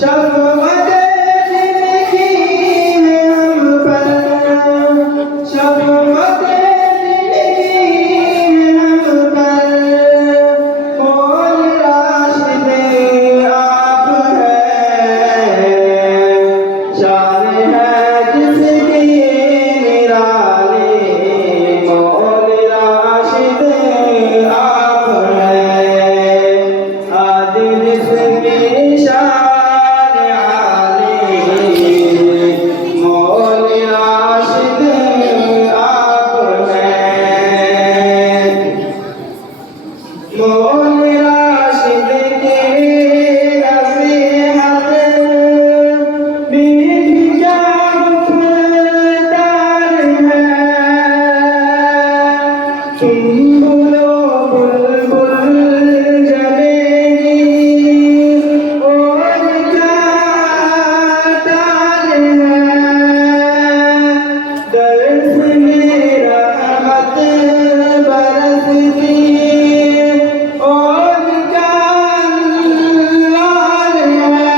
शफ़क़त जिनकी है हम पर, शफ़क़त जिनकी है हम पर, मौल राशिद आप हैं। शान है जिसकी निराली, मौल राशिद आप हैं। आज जिसकी शान आली, मौल राशिद आप हैं। मौल राशिद की नसीहत मीठी क्या गुफ्तार है। तुम बोलो बुलबुल जलेगी और क्या तार है। दर्द में रहमत बरसती और क्या लाल है।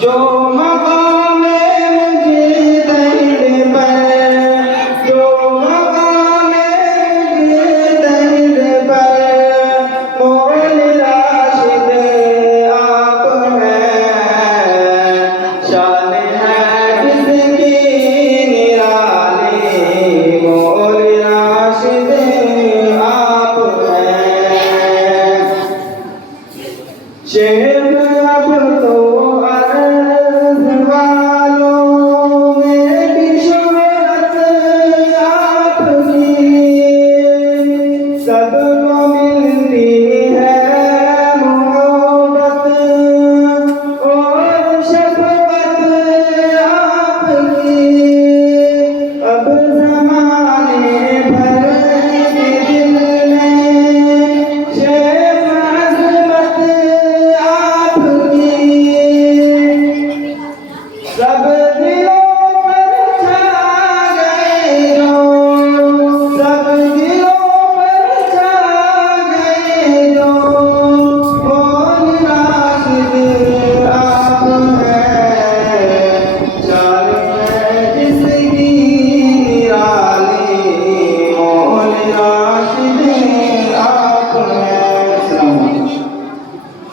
जो मकामे मुजतहिद पर, जो मकामे मुजतहिद पर, मौल राशिद आप हैं। शान है जिसकी निराली, मौल राशिद आप हैं। शेर